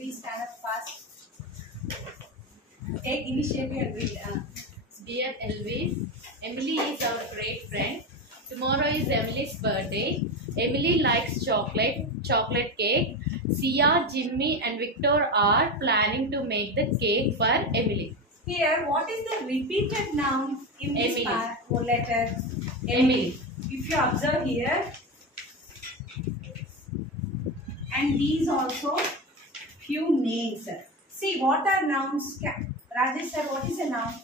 Please stand up fast. Take initiative and read. Dear Elvis, Emily is our great friend. Tomorrow is Emily's birthday. Emily likes chocolate cake. Sia, Jimmy and Victor are planning to make the cake for Emily. Here, what is the repeated noun in this letter? Emily. If you observe here, and these also few names. See, what are nouns? Rajesh sir, what is a noun?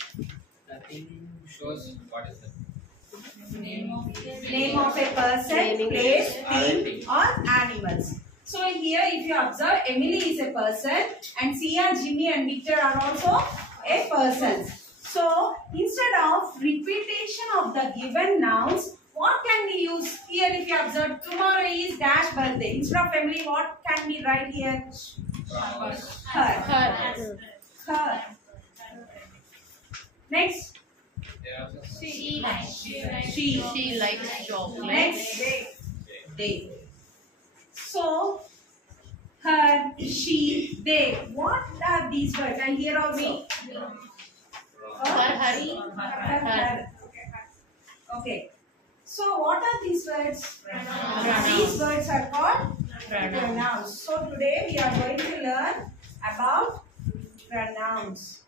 Nothing shows what is the Name of a person, place, thing or animals. So here if you observe, Emily is a person and Sia, Jimmy and Victor are also a person. So instead of repetition of the given nouns, what can we use? Here if you observe, tomorrow is dash birthday. Instead of Emily, what can we write here? Her. Next. She likes chocolate. Next. They. So, her, she, they. What are these words? And here also. Her. Okay. So, what are these words? Pronouns. These words are called Pronouns. pronouns. So, today we are going to learn about pronouns.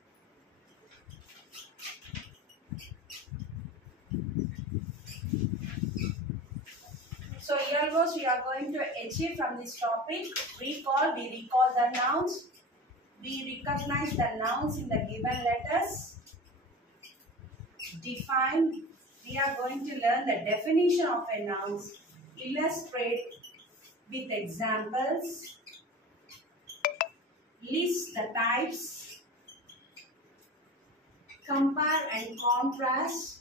So here goes, we are going to achieve from this topic. We recall the nouns. We recognize the nouns in the given letters. Define. We are going to learn the definition of a noun. Illustrate with examples. List the types. Compare and contrast.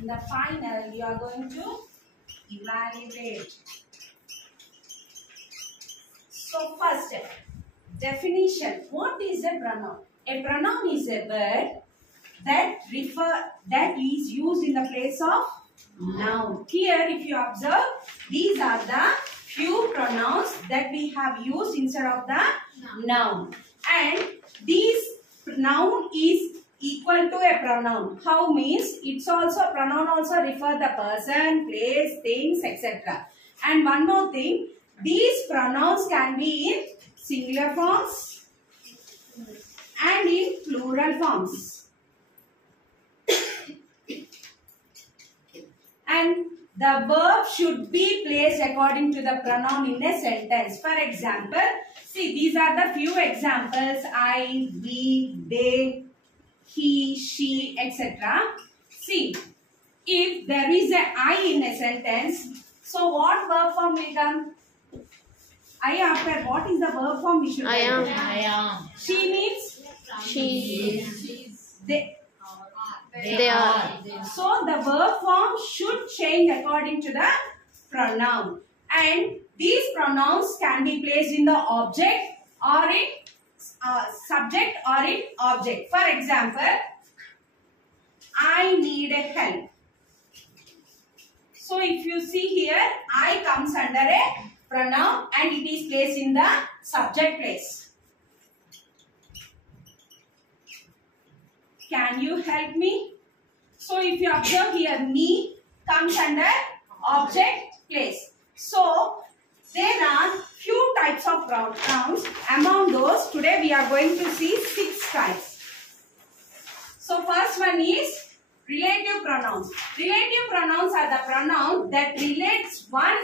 In the final, we are going to evaluate. So first, definition. What is a pronoun? A pronoun is a word that is used in the place of noun. Here, if you observe, these are the few pronouns that we have used instead of the noun. And this noun is equal to a pronoun. How means it's also pronoun also refer the person, place, things, etc. And one more thing, these pronouns can be in singular forms and in plural forms. And the verb should be placed according to the pronoun in a sentence. For example, see, these are the few examples: I, we, they, he, she, etc. See, if there is a I in a sentence, so what verb form will come? I after what is the verb form we should write? I am. She means? She. They are. So the verb form should change according to the pronoun. And these pronouns can be placed in the object or in subject or in object. For example, I need a help. So if you see here, I comes under a pronoun and it is placed in the subject place. Can you help me? So if you observe here, me comes under object place. So there are few types of pronouns. Among those, today we are going to see 6 types. So first one is relative pronouns. Relative pronouns are the pronouns that relates one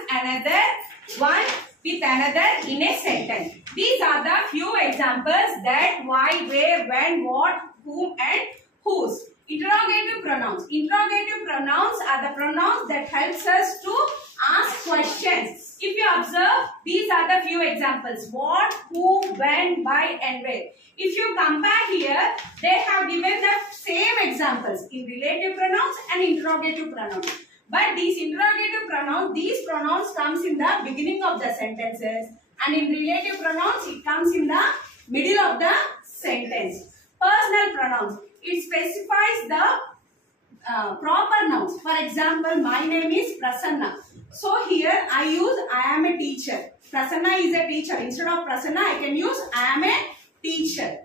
with another in a sentence. These are the few examples: that, why, where, when, what, whom and whose. Interrogative pronouns. Interrogative pronouns are the pronouns that helps us to ask questions. If you observe, these are the few examples: what, who, when, why and where. If you compare here, they have given the same examples in relative pronouns and interrogative pronouns. But these interrogative pronouns, these pronouns comes in the beginning of the sentences, and in relative pronouns, it comes in the middle of the sentence. Personal pronouns. It specifies the proper nouns. For example, my name is Prasanna. So here I use I am a teacher. Prasanna is a teacher. Instead of Prasanna, I can use I am a teacher.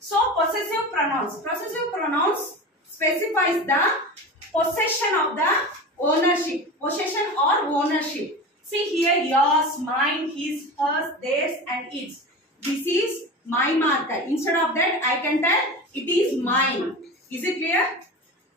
So possessive pronouns. Possessive pronouns specifies the possession of the ownership. Possession or ownership. See here, yours, mine, his, hers, theirs and its. This is my marker. Instead of that, I can tell it is mine. Is it clear?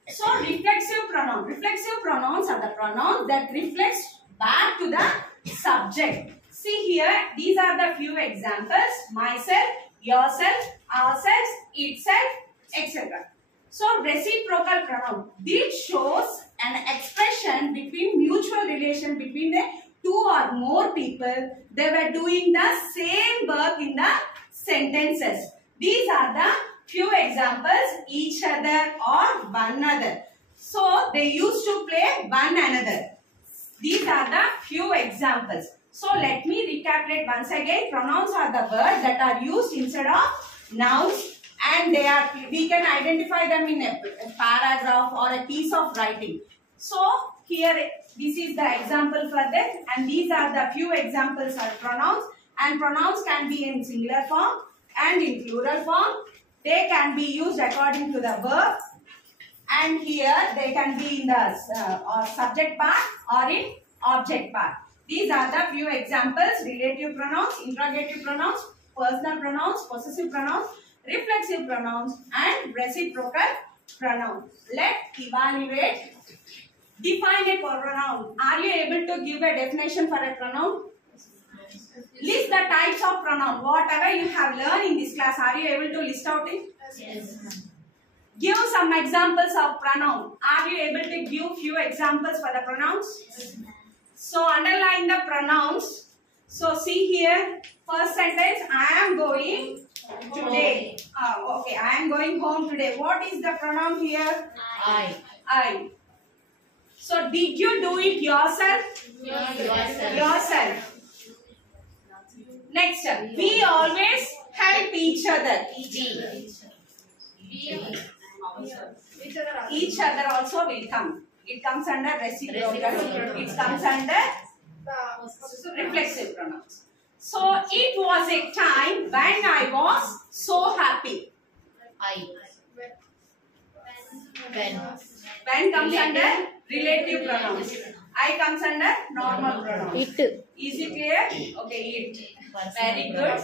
So reflexive pronoun. Reflexive pronouns are the pronouns that reflects back to the subject. See here, these are the few examples. Myself, yourself, ourselves, itself, etc. So reciprocal pronoun. This shows an expression between mutual relation between the two or more people. They were doing the same work in the sentences. These are the few examples, each other or one another. So they used to play one another. These are the few examples. So let me recapitulate once again. Pronouns are the words that are used instead of nouns, and we can identify them in a paragraph or a piece of writing. So here this is the example for that, and these are the few examples of pronouns, and pronouns can be in singular form and in plural form. They can be used according to the verb, and here they can be in the subject part or in object part. These are the few examples: relative pronouns, interrogative pronouns, personal pronouns, possessive pronouns, reflexive pronouns and reciprocal pronouns. Let's evaluate. Define a pronoun. Are you able to give a definition for a pronoun? List the types of pronoun. Whatever you have learned in this class, are you able to list out it? Yes. Give some examples of pronoun. Are you able to give few examples for the pronouns? Yes. So underline the pronouns. So see here, first sentence, I am going today. Okay, I am going home today. What is the pronoun here? I. So did you do it yourself? Yourself. Next, we always help each other. Each other also will come. It comes under reciprocal. It comes under reflexive pronouns. So it was a time when I was so happy. When comes under relative pronouns. I comes under normal pronouns. It. Is it clear? Okay, it. Very good.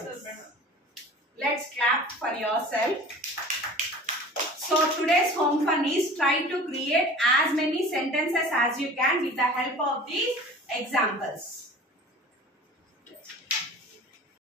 Let's clap for yourself. So today's home fun is try to create as many sentences as you can with the help of these examples.